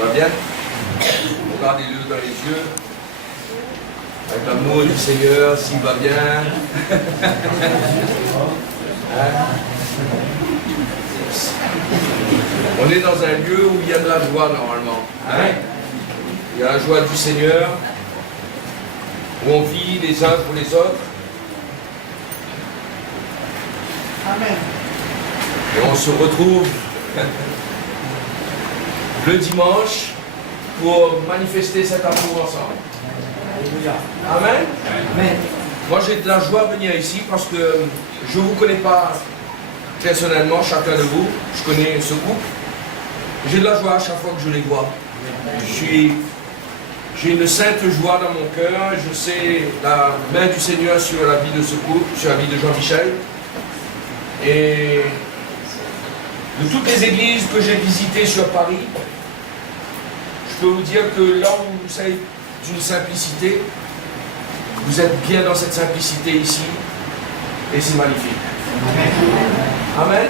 Ça va bien? Regardez-le dans les yeux. Avec l'amour du Seigneur, s'il va bien. Hein? On est dans un lieu où il y a de la joie normalement. Hein? Il y a la joie du Seigneur, où on vit les uns pour les autres. Amen. Et on se retrouve le dimanche pour manifester cet amour ensemble. Amen. Amen. Moi j'ai de la joie à venir ici parce que je ne vous connais pas personnellement, chacun de vous. Je connais ce couple. J'ai de la joie à chaque fois que je les vois. J'ai une sainte joie dans mon cœur. Je sais la main du Seigneur sur la vie de ce couple, sur la vie de Jean-Michel. Et de toutes les églises que j'ai visitées sur Paris, je peux vous dire que là où vous êtes d'une simplicité, vous êtes bien dans cette simplicité ici, et c'est magnifique. Amen.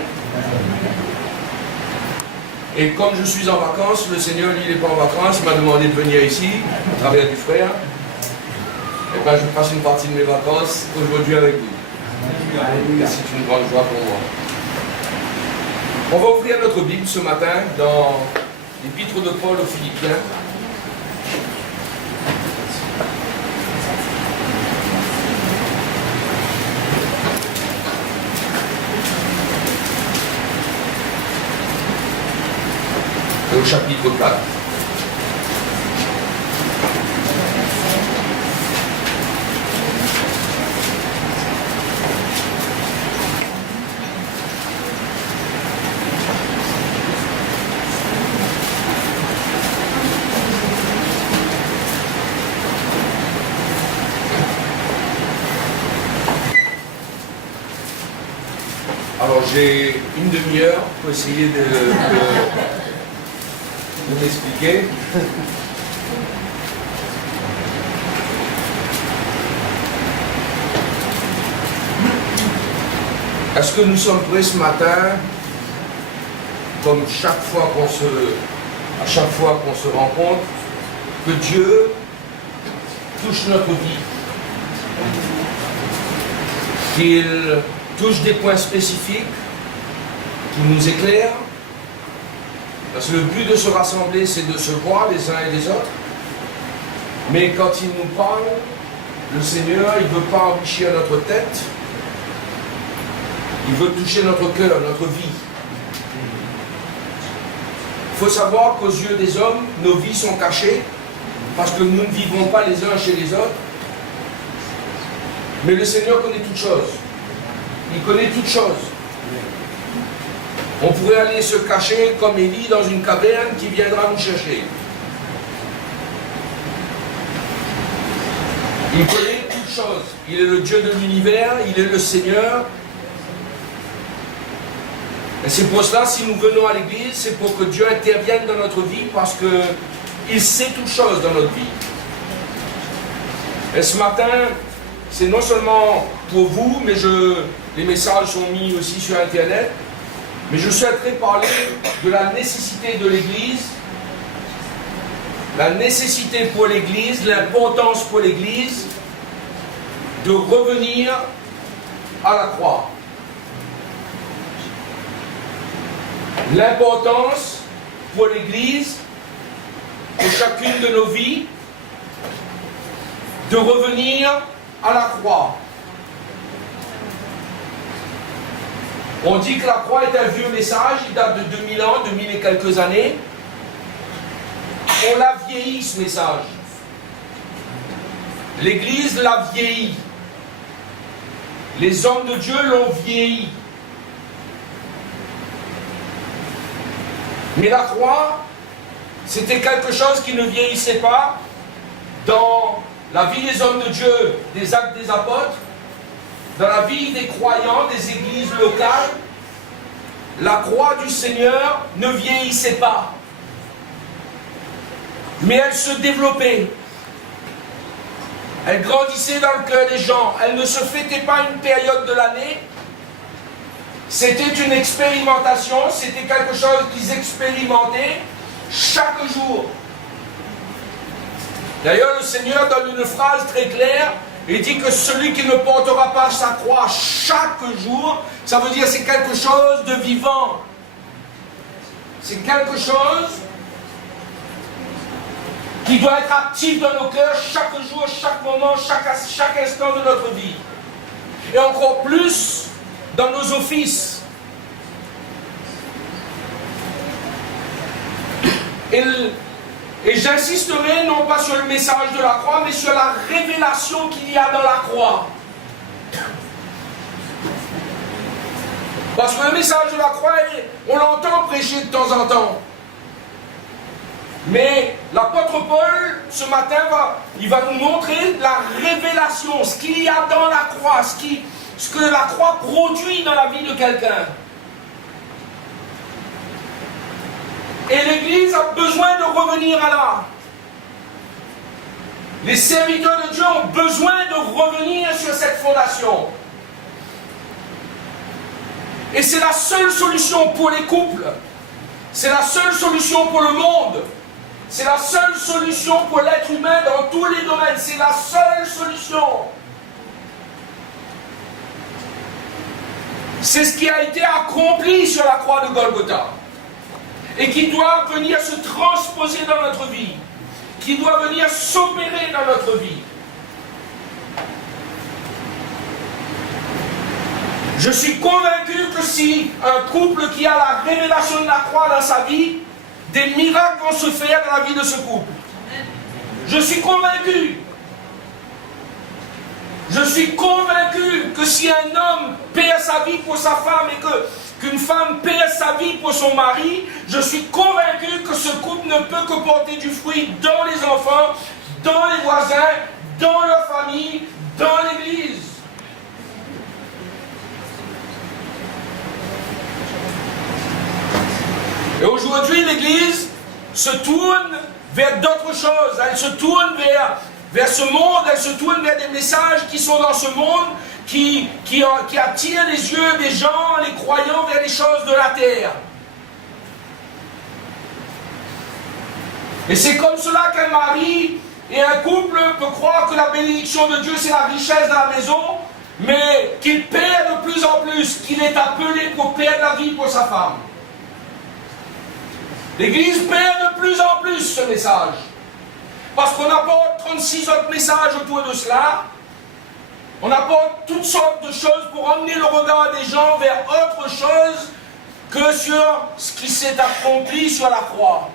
Et comme je suis en vacances, le Seigneur, lui, il n'est pas en vacances, il m'a demandé de venir ici, à travers du frère. Et bien, je passe une partie de mes vacances aujourd'hui avec vous. C'est une grande joie pour moi. On va ouvrir notre Bible ce matin dans l'Épître de Paul aux Philippiens. Et au chapitre 4. Alors j'ai une demi-heure pour essayer de m'expliquer. Est-ce que nous sommes prêts ce matin, comme à chaque fois qu'on se rencontre, que Dieu touche notre vie, qu'il touche des points spécifiques, qu'il nous éclaire? Parce que le but de se rassembler, c'est de se voir les uns et les autres. Mais quand il nous parle, le Seigneur, il ne veut pas enrichir notre tête. Il veut toucher notre cœur, notre vie. Il faut savoir qu'aux yeux des hommes, nos vies sont cachées, parce que nous ne vivons pas les uns chez les autres. Mais le Seigneur connaît toutes choses. Il connaît toutes choses. On pourrait aller se cacher comme Élie dans une caverne qui viendra nous chercher. Il connaît toutes choses. Il est le Dieu de l'univers, il est le Seigneur. Et c'est pour cela, si nous venons à l'église, c'est pour que Dieu intervienne dans notre vie parce qu'il sait toutes choses dans notre vie. Et ce matin, c'est non seulement pour vous, mais les messages sont mis aussi sur Internet. Mais je souhaiterais parler de la nécessité de l'Église, la nécessité pour l'Église, l'importance pour l'Église de revenir à la croix. L'importance pour l'Église, pour chacune de nos vies, de revenir à la croix. On dit que la croix est un vieux message, il date de 2000 ans, 2000 et quelques années. On l'a vieilli ce message. L'Église l'a vieilli. Les hommes de Dieu l'ont vieilli. Mais la croix, c'était quelque chose qui ne vieillissait pas dans la vie des hommes de Dieu, des actes des apôtres. Dans la vie des croyants, des églises locales, la croix du Seigneur ne vieillissait pas. Mais elle se développait. Elle grandissait dans le cœur des gens. Elle ne se fêtait pas une période de l'année. C'était une expérimentation, c'était quelque chose qu'ils expérimentaient. chaque jour. D'ailleurs, le Seigneur donne une phrase très claire. Il dit que celui qui ne portera pas sa croix chaque jour, ça veut dire c'est quelque chose de vivant. C'est quelque chose qui doit être actif dans nos cœurs chaque jour, chaque moment, chaque instant de notre vie. Et encore plus dans nos offices. Et j'insisterai non pas sur le message de la croix, mais sur la révélation qu'il y a dans la croix. Parce que le message de la croix, on l'entend prêcher de temps en temps. Mais l'apôtre Paul, ce matin, il va nous montrer la révélation, ce qu'il y a dans la croix, ce que la croix produit dans la vie de quelqu'un. Et l'Église a besoin de revenir à là. Les serviteurs de Dieu ont besoin de revenir sur cette fondation. Et c'est la seule solution pour les couples. C'est la seule solution pour le monde. C'est la seule solution pour l'être humain dans tous les domaines. C'est la seule solution. C'est ce qui a été accompli sur la croix de Golgotha. Et qui doit venir se transposer dans notre vie. Qui doit venir s'opérer dans notre vie. Je suis convaincu que si un couple qui a la révélation de la croix dans sa vie, des miracles vont se faire dans la vie de ce couple. Je suis convaincu. Je suis convaincu que si un homme perd sa vie pour sa femme et qu'une femme perd sa vie pour son mari, je suis convaincu que ce couple ne peut que porter du fruit dans les enfants, dans les voisins, dans leur famille, dans l'église. Et aujourd'hui, l'Église se tourne vers d'autres choses. Elle se tourne vers ce monde, elle se tourne vers des messages qui sont dans ce monde, qui attirent les yeux des gens, les croyants, vers les choses de la terre. Et c'est comme cela qu'un mari et un couple peut croire que la bénédiction de Dieu, c'est la richesse de la maison, mais qu'il perd de plus en plus, qu'il est appelé pour perdre la vie pour sa femme. L'Église perd de plus en plus ce message. Parce qu'on apporte 36 autres messages autour de cela. On apporte toutes sortes de choses pour emmener le regard des gens vers autre chose que sur ce qui s'est accompli sur la croix.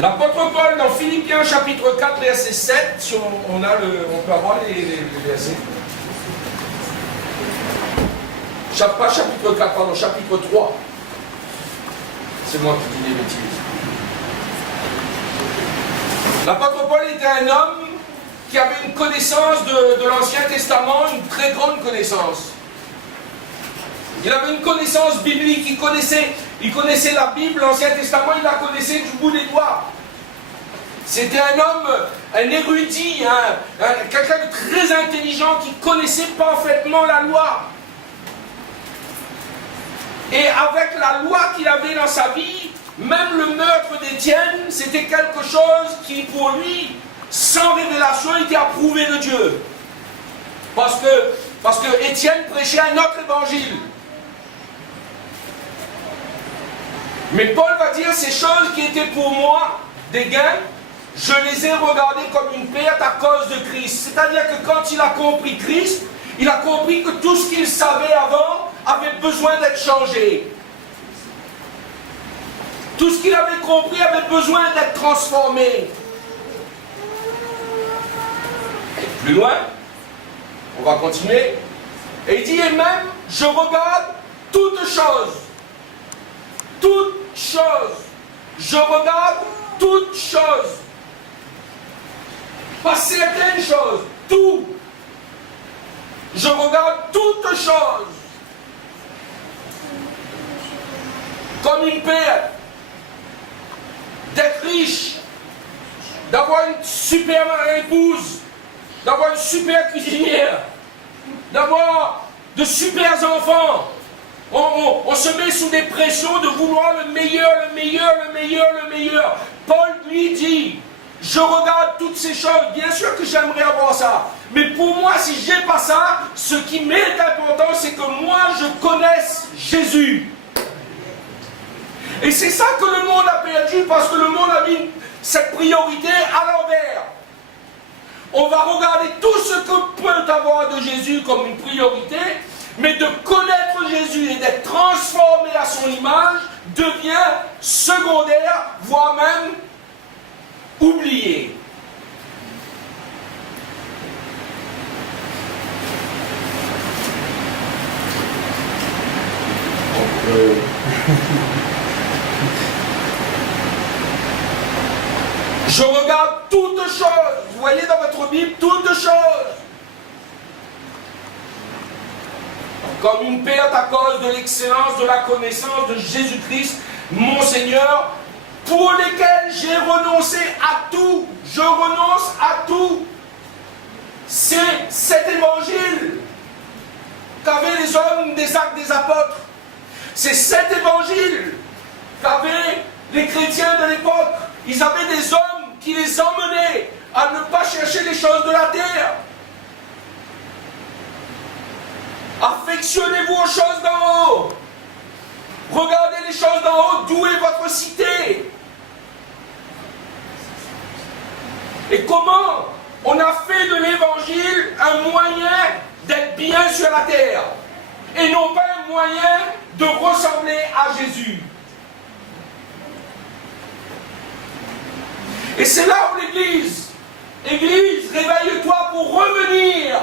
L'apôtre Paul dans Philippiens chapitre 4 verset 7, si on peut avoir les versets. Pas chapitre 4, pardon, chapitre 3. C'est moi qui dis des bêtises. L'apôtre Paul était un homme qui avait une connaissance de l'Ancien Testament, une très grande connaissance. Il avait une connaissance biblique, il connaissait la Bible, l'Ancien Testament, il la connaissait du bout des doigts. C'était un homme, un érudit, quelqu'un de très intelligent qui connaissait parfaitement la loi. Et avec la loi qu'il avait dans sa vie, même le meurtre d'Étienne, c'était quelque chose qui, pour lui, sans révélation, était approuvé de Dieu. Parce que Étienne prêchait un autre évangile. Mais Paul va dire, ces choses qui étaient pour moi des gains, je les ai regardées comme une perte à cause de Christ. C'est-à-dire que quand il a compris Christ, il a compris que tout ce qu'il savait avant avait besoin d'être changé. Tout ce qu'il avait compris avait besoin d'être transformé. Plus loin, on va continuer. Et il dit, et même, je regarde toutes choses. Toutes choses. Je regarde toutes choses. Pas certaines choses. Tout. Je regarde toutes choses. Comme une perte. D'être riche. D'avoir une super épouse. D'avoir une super cuisinière. D'avoir de super enfants. On se met sous des pressions de vouloir le meilleur, le meilleur, le meilleur, le meilleur. Paul lui dit, je regarde toutes ces choses, bien sûr que j'aimerais avoir ça. Mais pour moi, si je n'ai pas ça, ce qui m'est important, c'est que moi, je connaisse Jésus. Et c'est ça que le monde a perdu, parce que le monde a mis cette priorité à l'envers. On va regarder tout ce que peut avoir de Jésus comme une priorité, mais de connaître Jésus et d'être transformé à son image devient secondaire, voire même oublié. Je regarde toutes choses. Vous voyez dans votre Bible, toutes choses. Comme une perte à cause de l'excellence de la connaissance de Jésus-Christ, mon Seigneur, pour lesquels j'ai renoncé à tout. Je renonce à tout. C'est cet évangile qu'avaient les hommes des Actes des Apôtres. C'est cet évangile qu'avaient les chrétiens de l'époque. Ils avaient des hommes qui les emmenaient à ne pas chercher les choses de la terre. Affectionnez-vous aux choses d'en haut. Regardez les choses d'en haut, d'où est votre cité. Et comment on a fait de l'évangile un moyen d'être bien sur la terre et non pas un moyen de ressembler à Jésus. Et c'est là où l'Église, réveille-toi pour revenir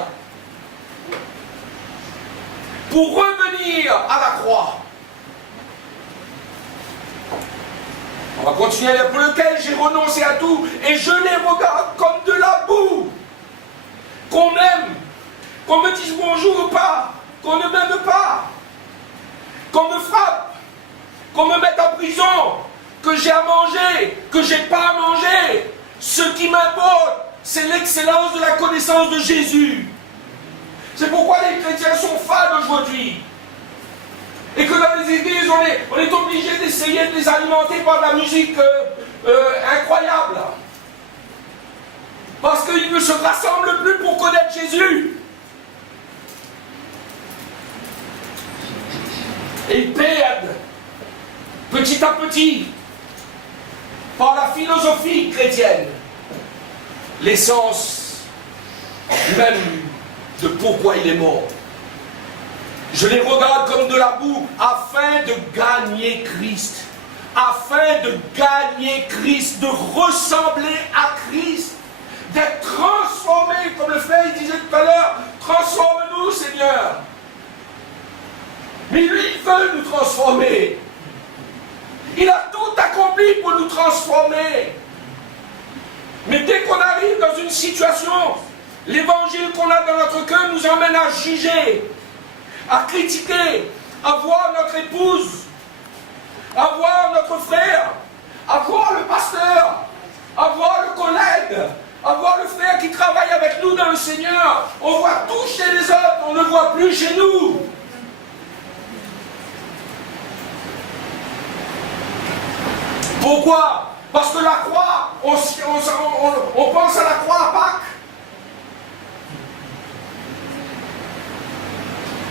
à la croix. On va continuer, pour lequel j'ai renoncé à tout, et je les regarde comme de la boue. Qu'on m'aime, qu'on me dise bonjour ou pas, qu'on ne m'aime pas, qu'on me frappe, qu'on me mette en prison, que j'ai à manger, que j'ai pas à manger. Ce qui m'importe, c'est l'excellence de la connaissance de Jésus. C'est pourquoi les chrétiens sont fades aujourd'hui. Et que dans les églises, on est obligé d'essayer de les alimenter par de la musique incroyable. Parce qu'ils ne se rassemblent plus pour connaître Jésus. Et ils perdent, petit à petit, par la philosophie chrétienne, l'essence même de pourquoi il est mort. Je les regarde comme de la boue afin de gagner Christ. Afin de gagner Christ, de ressembler à Christ, d'être transformé, comme le frère il disait tout à l'heure, transforme-nous Seigneur. Mais lui il veut nous transformer. Il a tout accompli pour nous transformer. Mais dès qu'on arrive dans une situation, l'évangile qu'on a dans notre cœur nous emmène à juger, à critiquer, à voir notre épouse, à voir notre frère, à voir le pasteur, à voir le collègue, à voir le frère qui travaille avec nous dans le Seigneur. On voit tout chez les autres, on ne voit plus chez nous. Pourquoi? Parce que la croix, on pense à la croix à Pâques.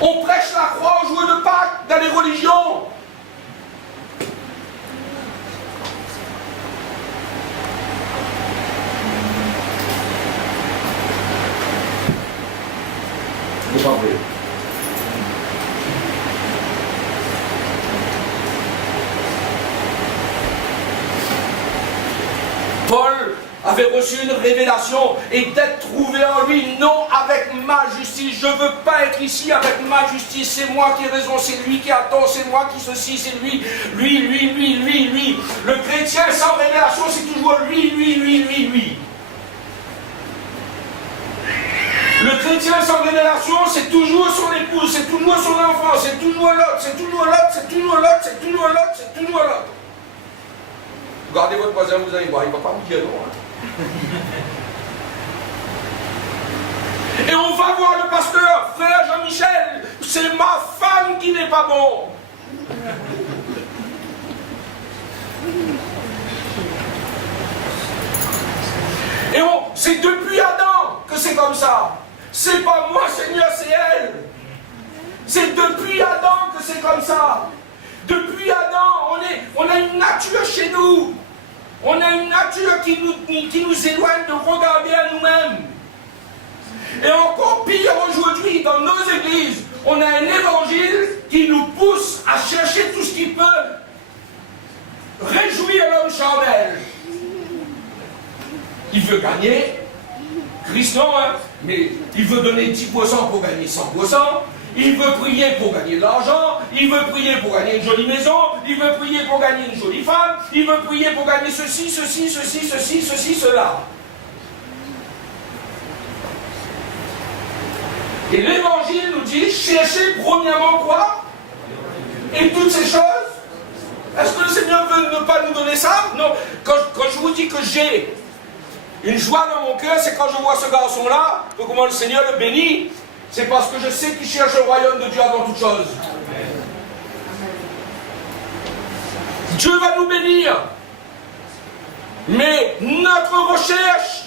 On prêche la croix au jour de Pâques dans les religions. C'est pas vrai. Paul avait reçu une révélation et d'être trouvé en lui, non avec ma justice. Je ne veux pas être ici avec ma justice. C'est moi qui ai raison, c'est lui qui a tort, c'est moi qui ceci, c'est lui. Lui. Le chrétien sans révélation, c'est toujours lui. Le chrétien sans révélation, c'est toujours son épouse, c'est toujours son enfant, c'est toujours l'autre, c'est toujours l'autre. Regardez votre voisin, vous allez voir, il ne va pas vous dire non. Et on va voir le pasteur, frère Jean-Michel, c'est ma femme qui n'est pas bon. Et c'est depuis Adam que c'est comme ça. C'est pas moi, Seigneur, c'est elle. C'est depuis Adam que c'est comme ça. Depuis Adam, on a une nature chez nous. On a une nature qui nous éloigne de regarder à nous-mêmes. Et encore pire aujourd'hui, dans nos églises, on a un évangile qui nous pousse à chercher tout ce qui peut réjouir l'homme charnel. Il veut gagner, Christ non, hein, mais il veut donner 10% pour gagner 100%. Il veut prier pour gagner de l'argent, il veut prier pour gagner une jolie maison, il veut prier pour gagner une jolie femme, il veut prier pour gagner ceci, cela. Et l'évangile nous dit, cherchez premièrement quoi? Et toutes ces choses. Est-ce que le Seigneur veut ne pas nous donner ça? Non. Quand je vous dis que j'ai une joie dans mon cœur, c'est quand je vois ce garçon-là, comment le Seigneur le bénit, c'est parce que je sais qu'il cherche le royaume de Dieu avant toute chose. Dieu va nous bénir. Mais notre recherche,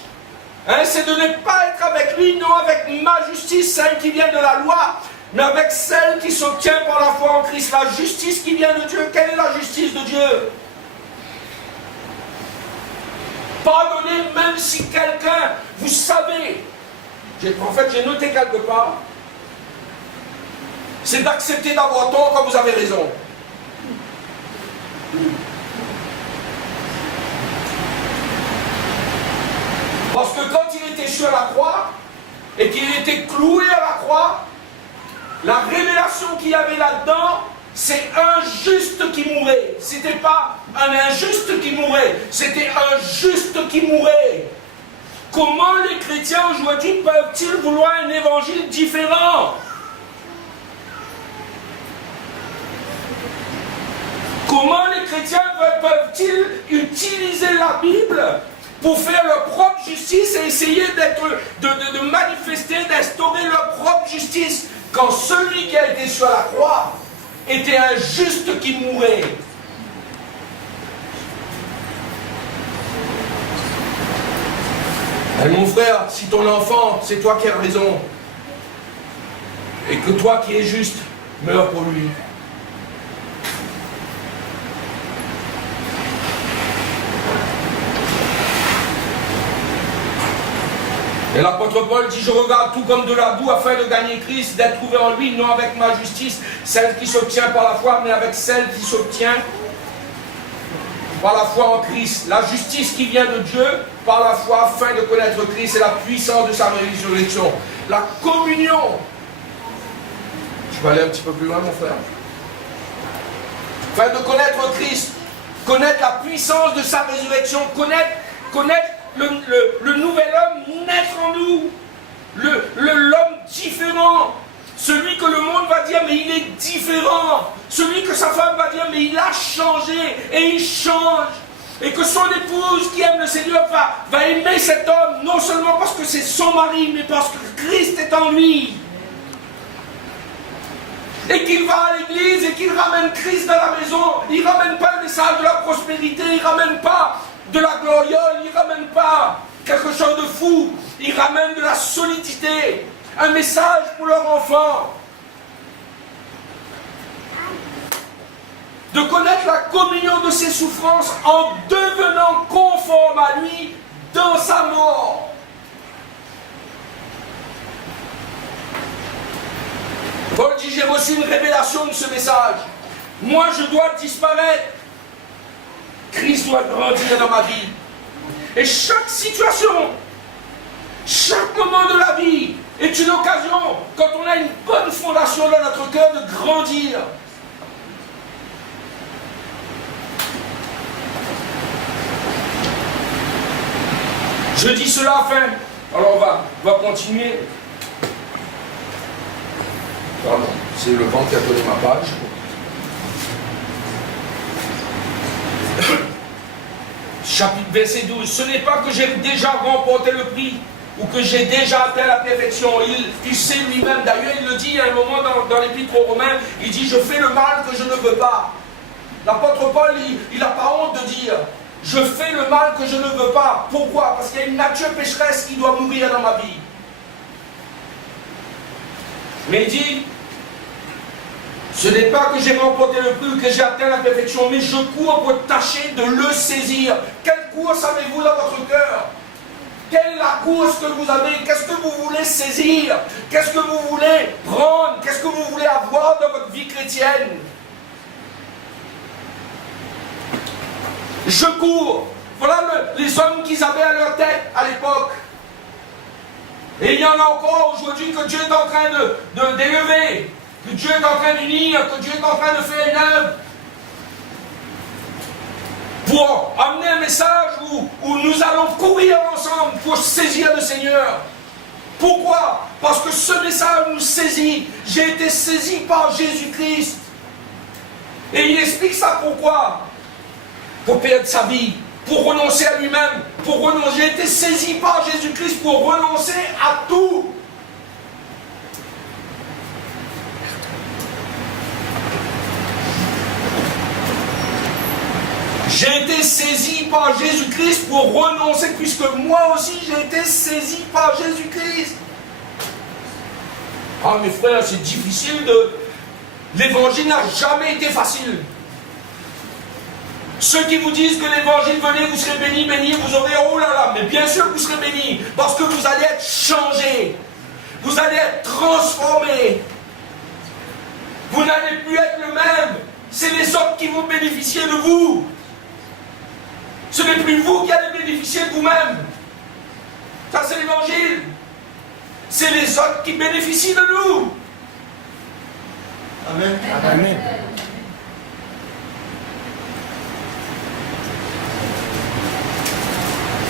c'est de ne pas être avec lui, non avec ma justice, celle qui vient de la loi, mais avec celle qui s'obtient par la foi en Christ. La justice qui vient de Dieu. Quelle est la justice de Dieu? Pardonnez même si quelqu'un, vous savez, en fait j'ai noté quelque part, c'est d'accepter d'avoir tort quand vous avez raison. Parce que quand il était sur la croix, et qu'il était cloué à la croix, la révélation qu'il y avait là-dedans, c'est un juste qui mourait. C'était pas un injuste qui mourait, c'était un juste qui mourait. Comment les chrétiens aujourd'hui peuvent-ils vouloir un évangile différent? Comment les chrétiens peuvent-ils utiliser la Bible pour faire leur propre justice et essayer de manifester, d'instaurer leur propre justice, quand celui qui a été sur la croix était un juste qui mourait? Et mon frère, si ton enfant, c'est toi qui as raison, et que toi qui es juste, meurs pour lui. Et l'apôtre Paul dit, je regarde tout comme de la boue afin de gagner Christ, d'être trouvé en lui, non avec ma justice, celle qui s'obtient par la foi, mais avec celle qui s'obtient par la foi en Christ. La justice qui vient de Dieu par la foi afin de connaître Christ et la puissance de sa résurrection. La communion. Je vais aller un petit peu plus loin, mon frère. Afin de connaître Christ, connaître la puissance de sa résurrection, connaître le nouvel homme naître en nous, l'homme différent, celui que le monde va dire mais il est différent, celui que sa femme va dire mais il a changé et il change, et que son épouse qui aime le Seigneur va aimer cet homme non seulement parce que c'est son mari mais parce que Christ est en lui, et qu'il va à l'église et qu'il ramène Christ dans la maison. Il ne ramène pas le message de la prospérité, il ne ramène pas de la gloriole, il ne ramène pas quelque chose de fou, il ramène de la solidité, un message pour leur enfant. De connaître la communion de ses souffrances en devenant conforme à lui dans sa mort. Paul dit, j'ai reçu une révélation de ce message. Moi, je dois disparaître. Christ doit grandir dans ma vie. Et chaque situation, chaque moment de la vie est une occasion, quand on a une bonne fondation dans notre cœur, de grandir. Je dis cela afin. Alors on va continuer. Pardon, c'est le vent qui a donné ma page. Chapitre verset 12. Ce n'est pas que j'ai déjà remporté le prix ou que j'ai déjà atteint la perfection. Il sait lui-même, d'ailleurs il le dit à un moment dans l'Épître aux Romains, il dit je fais le mal que je ne veux pas. L'apôtre Paul, il n'a pas honte de dire je fais le mal que je ne veux pas. Pourquoi? Parce qu'il y a une nature pécheresse qui doit mourir dans ma vie. Mais il dit ce n'est pas que j'ai remporté le prix ou que j'ai atteint la perfection, mais je cours pour tâcher de le saisir. Quelle course avez-vous dans votre cœur? Quelle est la course que vous avez? Qu'est-ce que vous voulez saisir? Qu'est-ce que vous voulez prendre? Qu'est-ce que vous voulez avoir dans votre vie chrétienne? Je cours. Voilà les hommes qu'ils avaient à leur tête à l'époque. Et il y en a encore aujourd'hui que Dieu est en train d'élever, que Dieu est en train d'unir, que Dieu est en train de faire une œuvre pour amener un message où nous allons courir ensemble pour saisir le Seigneur. Pourquoi? Parce que ce message nous saisit. J'ai été saisi par Jésus-Christ. Et il explique ça pourquoi? Pour perdre sa vie, pour renoncer à lui-même, pour renoncer. J'ai été saisi par Jésus-Christ pour renoncer à tout. J'ai été saisi par Jésus-Christ pour renoncer, puisque moi aussi j'ai été saisi par Jésus-Christ. Ah mes frères, c'est difficile L'évangile n'a jamais été facile. Ceux qui vous disent que l'évangile, venez, vous serez bénis, bénis, vous aurez, oh là là, mais bien sûr que vous serez bénis, parce que vous allez être changés, vous allez être transformés. Vous n'allez plus être le même. C'est les autres qui vont bénéficier de vous. Ce n'est plus vous qui allez bénéficier de vous-même. Ça, c'est l'évangile. C'est les autres qui bénéficient de nous. Amen. Amen.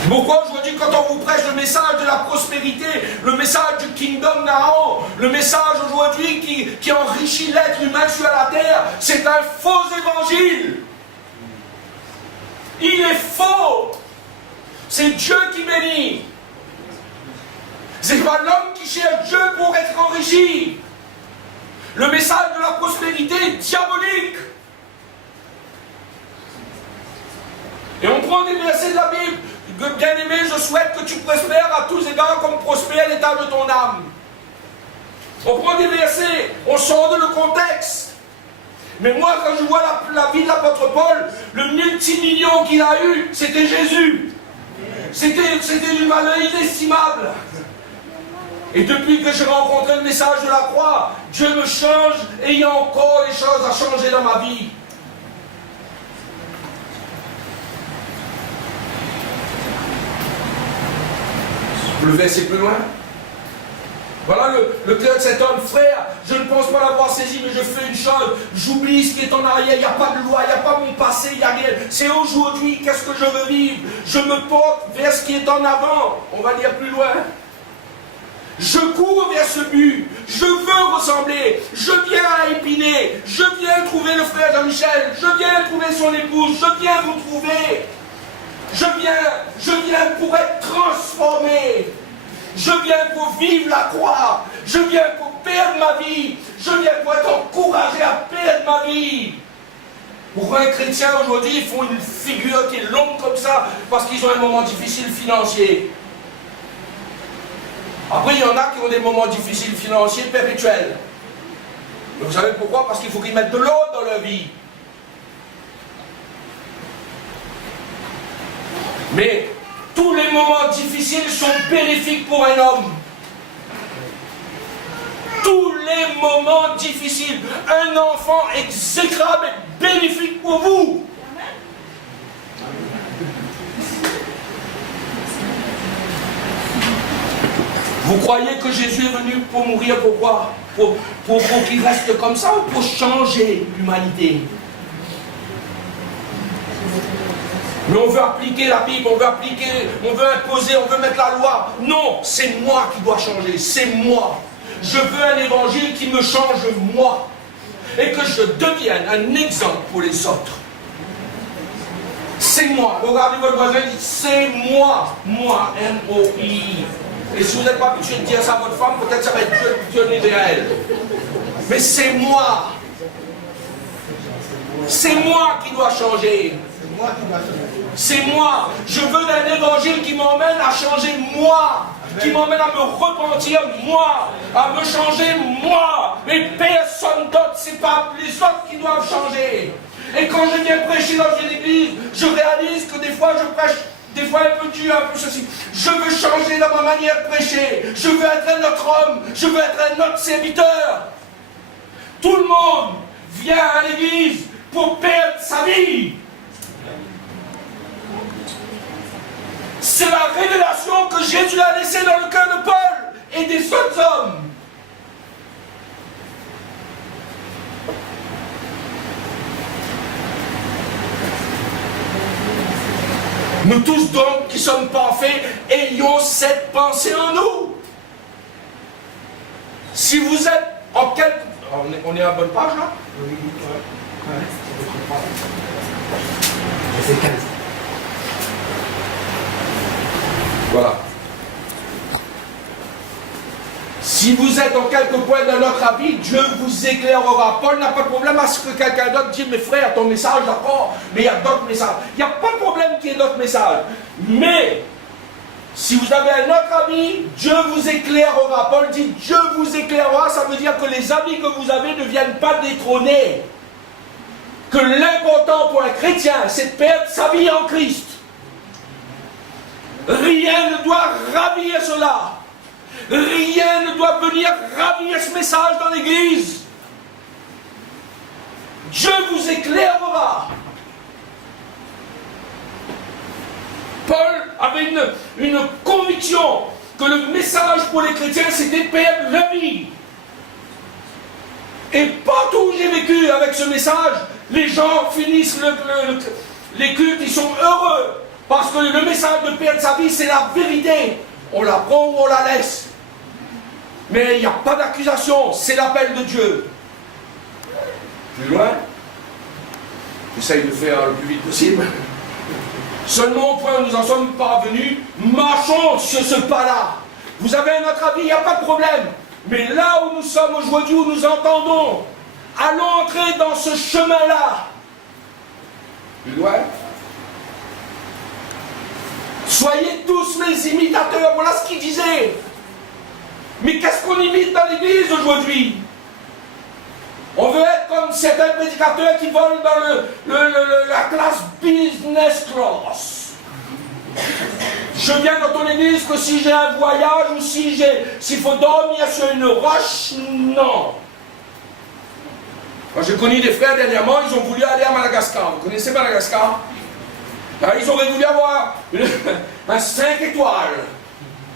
Pourquoi aujourd'hui, quand on vous prêche le message de la prospérité, le message du Kingdom Now, le message aujourd'hui qui enrichit l'être humain sur la terre, c'est un faux évangile. Il est faux. C'est Dieu qui bénit. C'est pas l'homme qui cherche Dieu pour être enrichi. Le message de la prospérité est diabolique. Et on prend des versets de la Bible. Bien-aimé, je souhaite que tu prospères à tous égards comme prospère l'état de ton âme. On prend des versets, on sort de le contexte. Mais moi, quand je vois la vie de l'apôtre Paul, le multimillion qu'il a eu, c'était Jésus. C'était d'une valeur inestimable. Et depuis que j'ai rencontré le message de la croix, Dieu me change et il y a encore des choses à changer dans ma vie. Le verset plus loin. Voilà le cœur de cet homme. Frère, je ne pense pas l'avoir saisi, mais je fais une chose. J'oublie ce qui est en arrière. Il n'y a pas de loi, il n'y a pas mon passé, il n'y a rien. C'est aujourd'hui, qu'est-ce que je veux vivre? Je me porte vers ce qui est en avant. On va dire plus loin. Je cours vers ce but. Je veux ressembler. Je viens à Épinay. Je viens trouver le frère Jean-Michel. Je viens trouver son épouse. Je viens vous trouver. Je viens pour être transformé. Je viens pour vivre la croix. Je viens pour perdre ma vie. Je viens pour être encouragé à perdre ma vie. Pour un chrétien aujourd'hui, ils font une figure qui est longue comme ça parce qu'ils ont un moment difficile financier. Après, il y en a qui ont des moments difficiles financiers perpétuels. Mais vous savez pourquoi? Parce qu'il faut qu'ils mettent de l'ordre dans leur vie. Mais tous les moments difficiles sont bénéfiques pour un homme. Tous les moments difficiles. Un enfant exécrable est bénéfique pour vous. Vous croyez que Jésus est venu pour mourir? Pourquoi? Pour qu'il reste comme ça ou pour changer l'humanité? Mais on veut appliquer la Bible, on veut imposer, on veut mettre la loi. Non, c'est moi qui dois changer, c'est moi. Je veux un évangile qui me change moi. Et que je devienne un exemple pour les autres. C'est moi. Regardez votre voisin et dites, c'est moi. Moi, M-O-I. Et si vous n'êtes pas habitué de dire ça à votre femme, peut-être ça va être Dieu derrière elle. Mais c'est moi. C'est moi qui dois changer. C'est moi. Je veux un évangile qui m'emmène à changer moi. Qui m'emmène à me repentir moi. À me changer moi. Mais personne d'autre. C'est pas les autres qui doivent changer. Et quand je viens prêcher dans une église, je réalise que des fois je prêche, des fois un peu dur, un peu ceci. Je veux changer dans ma manière de prêcher. Je veux être un autre homme. Je veux être un autre serviteur. Tout le monde vient à l'église pour perdre sa vie. C'est la révélation que Jésus a laissée dans le cœur de Paul et des autres hommes. Nous tous donc qui sommes parfaits, ayons cette pensée en nous. Si vous êtes en quelque... On est à la bonne page là? Oui, j'ai fait 15. Voilà. Si vous êtes en quelque point de notre avis, Dieu vous éclairera. Paul n'a pas de problème à ce que quelqu'un d'autre dise, mes frères, ton message, d'accord, mais il y a d'autres messages. Il n'y a pas de problème qu'il y ait d'autres messages. Mais, si vous avez un autre avis, Dieu vous éclairera. Paul dit, Dieu vous éclairera, ça veut dire que les avis que vous avez ne viennent pas détrôner. Que l'important pour un chrétien, c'est de perdre sa vie en Christ. Rien ne doit ravir cela. Rien ne doit venir ravir ce message dans l'église. Dieu vous éclairera. Paul avait une conviction que le message pour les chrétiens, c'était perdre la vie. Et partout où j'ai vécu avec ce message, les gens finissent les cultes, ils sont heureux. Parce que le message de perdre sa vie, c'est la vérité. On la prend ou on la laisse. Mais il n'y a pas d'accusation, c'est l'appel de Dieu. Plus loin, j'essaye de faire le plus vite possible. Seulement au point où nous en sommes parvenus, marchons sur ce pas-là. Vous avez un autre avis, il n'y a pas de problème. Mais là où nous sommes aujourd'hui, où nous entendons, allons entrer dans ce chemin-là. Plus loin. Soyez tous mes imitateurs. Voilà ce qu'il disait. Mais qu'est-ce qu'on imite dans l'église aujourd'hui? On veut être comme certains prédicateurs qui volent dans la classe business class. Je viens dans ton église que si j'ai un voyage ou s'il faut dormir sur une roche, non. Moi, j'ai connu des frères dernièrement, ils ont voulu aller à Madagascar. Vous connaissez Madagascar? Ils auraient voulu avoir un 5 étoiles.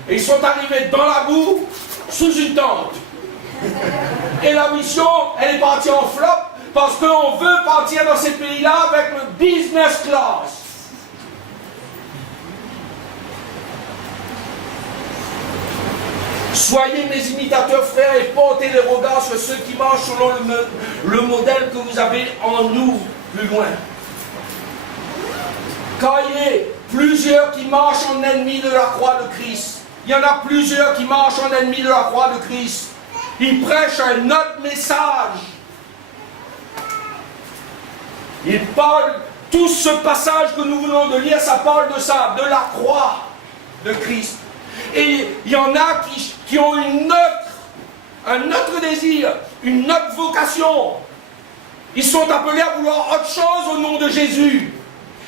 Et ils sont arrivés dans la boue, sous une tente. Et la mission, elle est partie en flop, parce qu'on veut partir dans ces pays-là avec le business class. Soyez mes imitateurs, frères, et portez les regards sur ceux qui marchent selon le modèle que vous avez en nous, plus loin. Car il y a plusieurs qui marchent en ennemis de la croix de Christ. Il y en a plusieurs qui marchent en ennemis de la croix de Christ. Ils prêchent un autre message. Ils parlent, tout ce passage que nous venons de lire, ça parle de ça, de la croix de Christ. Et il y en a qui ont un autre désir, une autre vocation. Ils sont appelés à vouloir autre chose au nom de Jésus.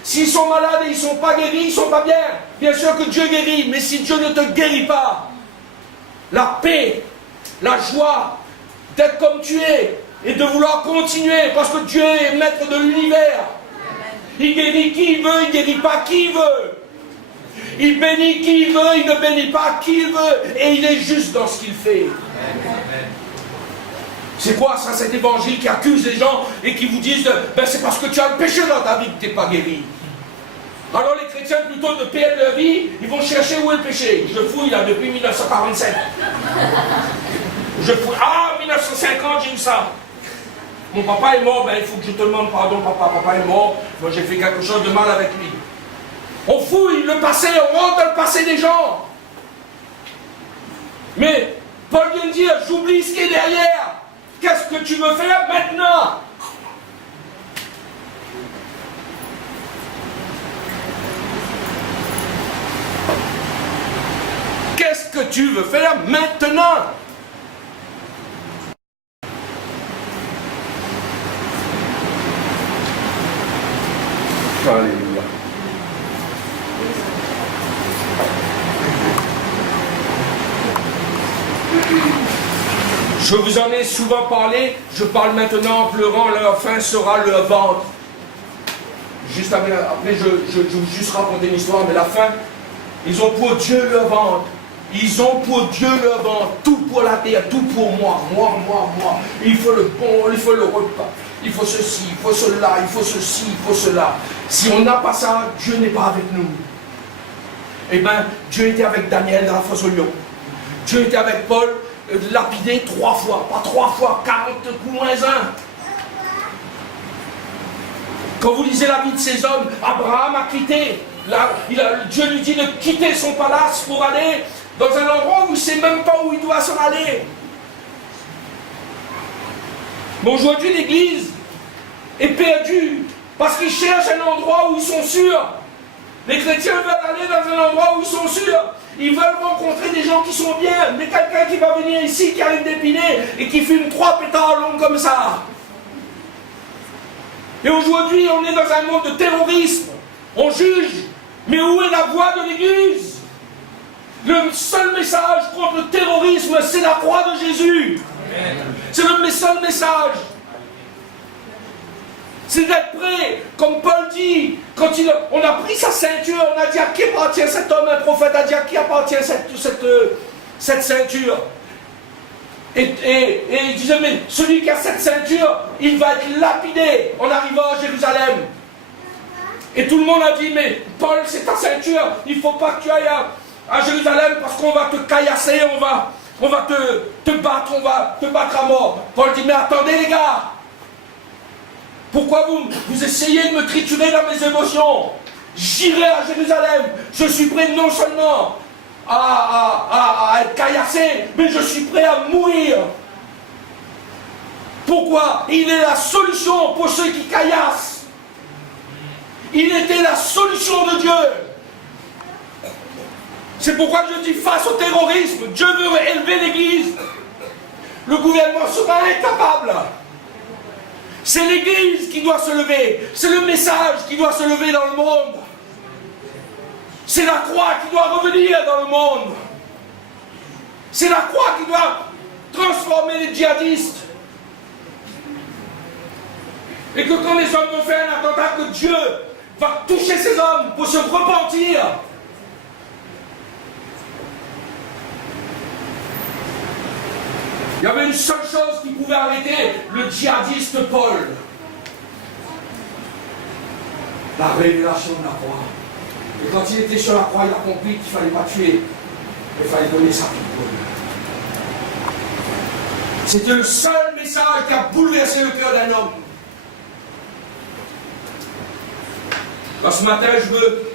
S'ils sont malades et ils ne sont pas guéris, ils ne sont pas bien. Bien sûr que Dieu guérit, mais si Dieu ne te guérit pas, la paix, la joie d'être comme tu es et de vouloir continuer, parce que Dieu est maître de l'univers. Il guérit qui il veut, il ne guérit pas qui il veut. Il bénit qui il veut, il ne bénit pas qui il veut, et il est juste dans ce qu'il fait. C'est quoi ça, cet évangile qui accuse les gens et qui vous disent ben c'est parce que tu as le péché dans ta vie que tu n'es pas guéri. Alors les chrétiens, plutôt de perdre leur vie, ils vont chercher où est le péché. Je fouille là depuis 1947. Je fouille. Ah, 1950, j'ai eu ça. Mon papa est mort, ben il faut que je te demande pardon, papa. Papa est mort, moi j'ai fait quelque chose de mal avec lui. On fouille le passé, on rentre dans le passé des gens. Mais Paul vient de dire, j'oublie ce qui est derrière. Qu'est-ce que tu veux faire maintenant? Qu'est-ce que tu veux faire maintenant? Alléluia. Je vous en ai souvent parlé, je parle maintenant en pleurant, leur fin sera leur ventre. Juste après je vais juste raconter une histoire, mais la fin, ils ont pour Dieu leur ventre. Ils ont pour Dieu leur ventre, tout pour la terre, tout pour moi. Il faut le bon, il faut le repas, il faut ceci, il faut cela, il faut ceci, il faut cela. Si on n'a pas ça, Dieu n'est pas avec nous. Eh bien, Dieu était avec Daniel dans la fosse au lion. Dieu était avec Paul, lapidé 3 fois, pas 3 fois, 40 coups moins 1. Quand vous lisez la vie de ces hommes, Abraham a quitté. Dieu lui dit de quitter son palace pour aller dans un endroit où il ne sait même pas où il doit s'en aller. Mais aujourd'hui, l'Église est perdue parce qu'ils cherchent un endroit où ils sont sûrs. Les chrétiens veulent aller dans un endroit où ils sont sûrs. Ils veulent rencontrer des gens qui sont bien, mais quelqu'un qui va venir ici, qui arrive d'Épinay et qui fume 3 pétards longs comme ça. Et aujourd'hui, on est dans un monde de terrorisme. On juge, mais où est la voix de l'Église? Le seul message contre le terrorisme, c'est la croix de Jésus. C'est le seul message. C'est d'être prêt, comme Paul dit, quand on a pris sa ceinture, on a dit à qui appartient cet homme, un prophète a dit à qui appartient cette ceinture. Et il disait, mais celui qui a cette ceinture, il va être lapidé en arrivant à Jérusalem. Et tout le monde a dit, mais Paul, c'est ta ceinture, il ne faut pas que tu ailles à Jérusalem parce qu'on va te caillasser, on va te battre, on va te battre à mort. Paul dit, mais attendez les gars, pourquoi vous essayez de me triturer dans mes émotions? J'irai à Jérusalem, je suis prêt non seulement à être caillassé, mais je suis prêt à mourir. Pourquoi? Il est la solution pour ceux qui caillassent. Il était la solution de Dieu. C'est pourquoi je dis face au terrorisme, Dieu veut élever l'Église. Le gouvernement sera incapable. C'est l'Église qui doit se lever. C'est le message qui doit se lever dans le monde. C'est la croix qui doit revenir dans le monde. C'est la croix qui doit transformer les djihadistes. Et que quand les hommes vont faire un attentat, que Dieu va toucher ces hommes pour se repentir. Il y avait une seule chose qui pouvait arrêter le djihadiste Paul. La révélation de la croix. Et quand il était sur la croix, il a compris qu'il ne fallait pas tuer. Il fallait donner sa vie pour lui. C'était le seul message qui a bouleversé le cœur d'un homme. Alors, ce matin, je veux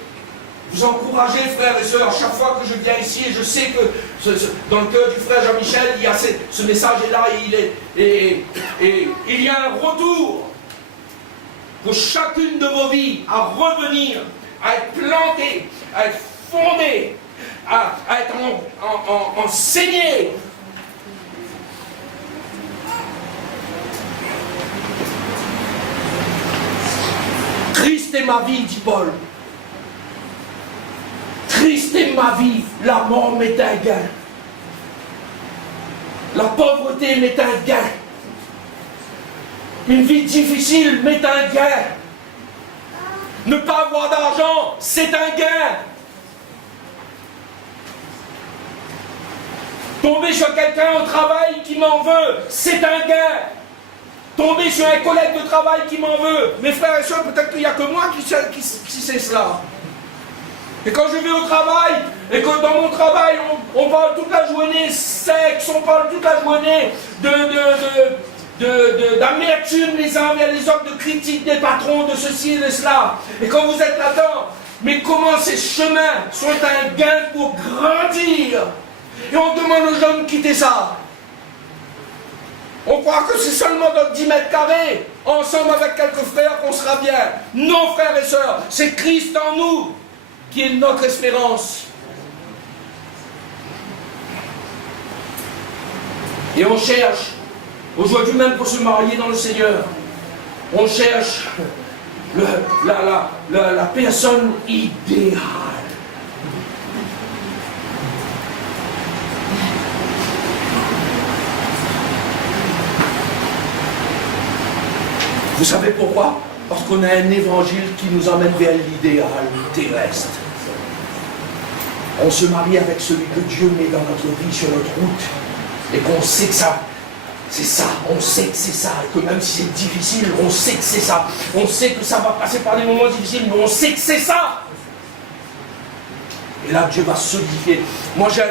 vous encourager, frères et sœurs, chaque fois que je viens ici, et je sais que dans le cœur du frère Jean-Michel, il y a ce message-là, et il y a un retour pour chacune de vos vies à revenir, à être planté, à être fondé, à être enseigné. Christ est ma vie, dit Paul. Christ est ma vie, la mort m'est un gain. La pauvreté m'est un gain. Une vie difficile m'est un gain. Ne pas avoir d'argent, c'est un gain. Tomber sur quelqu'un au travail qui m'en veut, c'est un gain. Tomber sur un collègue de travail qui m'en veut. Mes frères et sœurs, peut-être qu'il n'y a que moi qui sait cela. Et quand je vais au travail, et que dans mon travail, on parle toute la journée sexe, on parle toute la journée d'amertume les uns envers les autres, de critiques des patrons, de ceci et de cela. Et quand vous êtes là-dedans, mais comment ces chemins sont un gain pour grandir Et on demande aux gens de quitter ça. On croit que c'est seulement dans 10 mètres carrés, ensemble avec quelques frères, qu'on sera bien. Non, frères et sœurs, c'est Christ en nous qui est notre espérance. Et on cherche, aujourd'hui même pour se marier dans le Seigneur, on cherche la personne idéale. Vous savez pourquoi? Parce qu'on a un évangile qui nous emmène vers l'idéal terrestre. On se marie avec celui que Dieu met dans notre vie, sur notre route, et qu'on sait que ça, c'est ça, on sait que c'est ça, et que même si c'est difficile, on sait que c'est ça. On sait que ça va passer par des moments difficiles, mais on sait que c'est ça. Et là, Dieu va solidifier. Moi, j'ai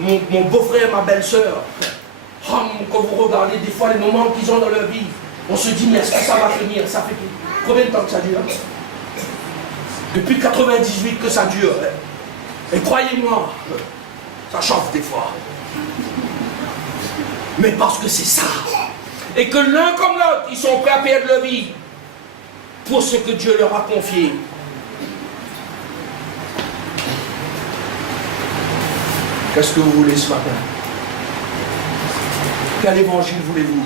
mon beau-frère, ma belle-sœur. Quand vous regardez des fois les moments qu'ils ont dans leur vie, on se dit, mais est-ce que ça va finir? Ça fait combien de temps que ça dure? Depuis 98 que ça dure. Et croyez-moi, ça chauffe des fois. Mais parce que c'est ça. Et que l'un comme l'autre, ils sont prêts à perdre leur vie pour ce que Dieu leur a confié. Qu'est-ce que vous voulez ce matin? Quel évangile voulez-vous?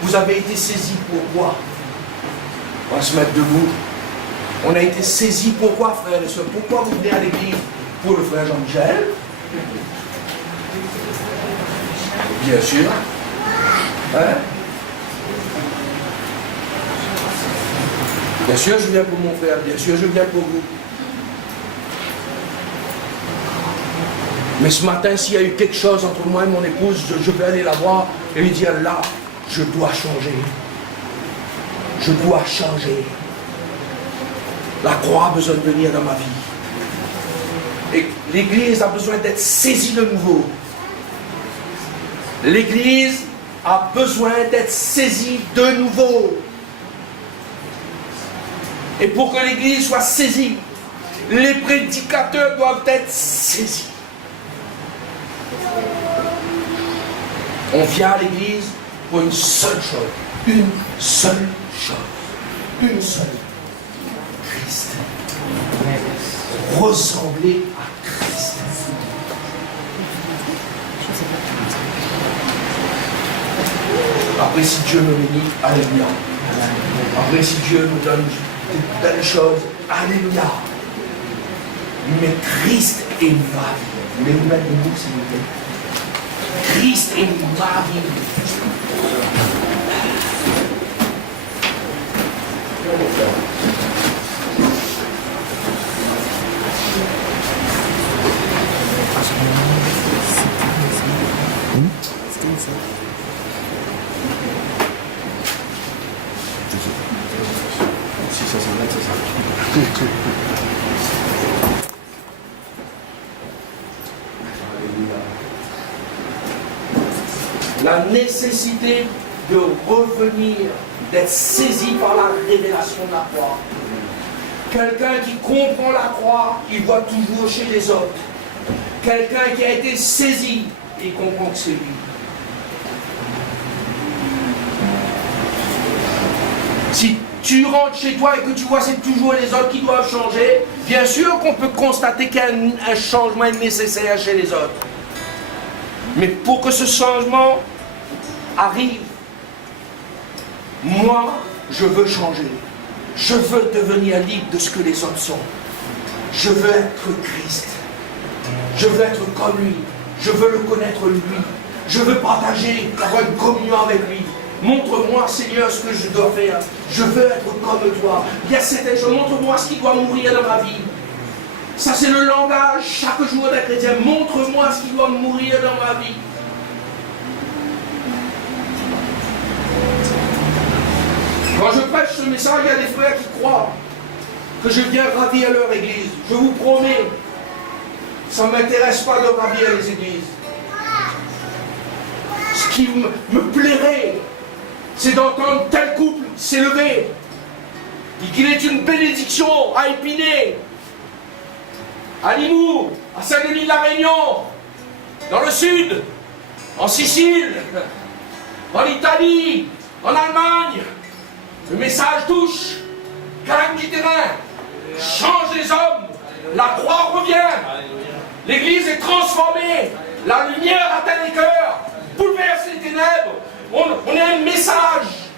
Vous avez été saisis pourquoi? On va se mettre debout. On a été saisis pourquoi, frères et sœurs? Pourquoi vous venez à l'église? Pour le frère Jean-Michel? Bien sûr. Hein? Bien sûr, je viens pour mon frère. Bien sûr, je viens pour vous. Mais ce matin, s'il y a eu quelque chose entre moi et mon épouse, je vais aller la voir et lui dire, là, je dois changer. Je dois changer. La croix a besoin de venir dans ma vie. Et l'Église a besoin d'être saisie de nouveau. L'Église a besoin d'être saisie de nouveau. Et pour que l'Église soit saisie, les prédicateurs doivent être saisis. On vient à l'Église pour une seule chose. Une seule chose. Une seule. Christ. Ressembler à Christ. Après, si Dieu me bénit, alléluia. Après, si Dieu nous donne de belles choses, alléluia. Mais Christ est ma vie. Vous voulez vous mettre debout, s'il vous plaît? Christ est ma vie. Si ça s'arrête, ça s'arrête. La nécessité de revenir, d'être saisi par la révélation de la croix. Quelqu'un qui comprend la croix, il voit toujours chez les autres. Quelqu'un qui a été saisi, il comprend que c'est lui. Si tu rentres chez toi et que tu vois c'est toujours les autres qui doivent changer, bien sûr qu'on peut constater qu'un changement est nécessaire chez les autres. Mais pour que ce changement arrive, moi, je veux changer. Je veux devenir libre de ce que les autres sont. Je veux être Christ. Je veux être comme lui. Je veux le connaître lui. Je veux partager, avoir une communion avec lui. Montre-moi, Seigneur, ce que je dois faire. Je veux être comme toi. Il y a certaines choses. Montre-moi ce qui doit mourir dans ma vie. Ça, c'est le langage chaque jour d'un chrétien. Montre-moi ce qui doit mourir dans ma vie. Quand je prêche ce message, il y a des frères qui croient que je viens ravir leur église. Je vous promets, ça ne m'intéresse pas de ravir les églises. Ce qui me plairait, c'est d'entendre tel couple s'élever et qu'il est une bénédiction à Épinay, à Limoux, à Saint-Denis de la Réunion, dans le sud, en Sicile, en Italie, en Allemagne. Le message touche, gagne du terrain, change les hommes, la croix revient, l'église est transformée, la lumière atteint les cœurs, bouleverse les ténèbres, on a un message.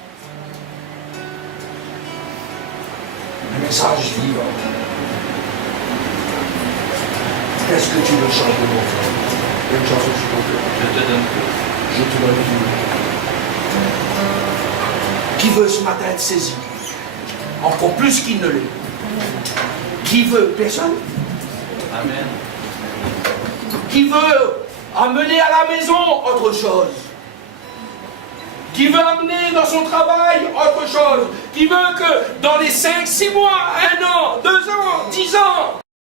Un message vivant. Qu'est-ce que tu veux chanter, mon frère? Il y a une chanson sur ton cœur. Je te donne tout. Je te donne tout. Qui veut ce matin être saisi? Encore plus qu'il ne l'est. Qui veut? Personne? Amen. Qui veut amener à la maison autre chose? Qui veut amener dans son travail autre chose? Qui veut que dans les 5, 6 mois, 1 an, 2 ans, 10 ans,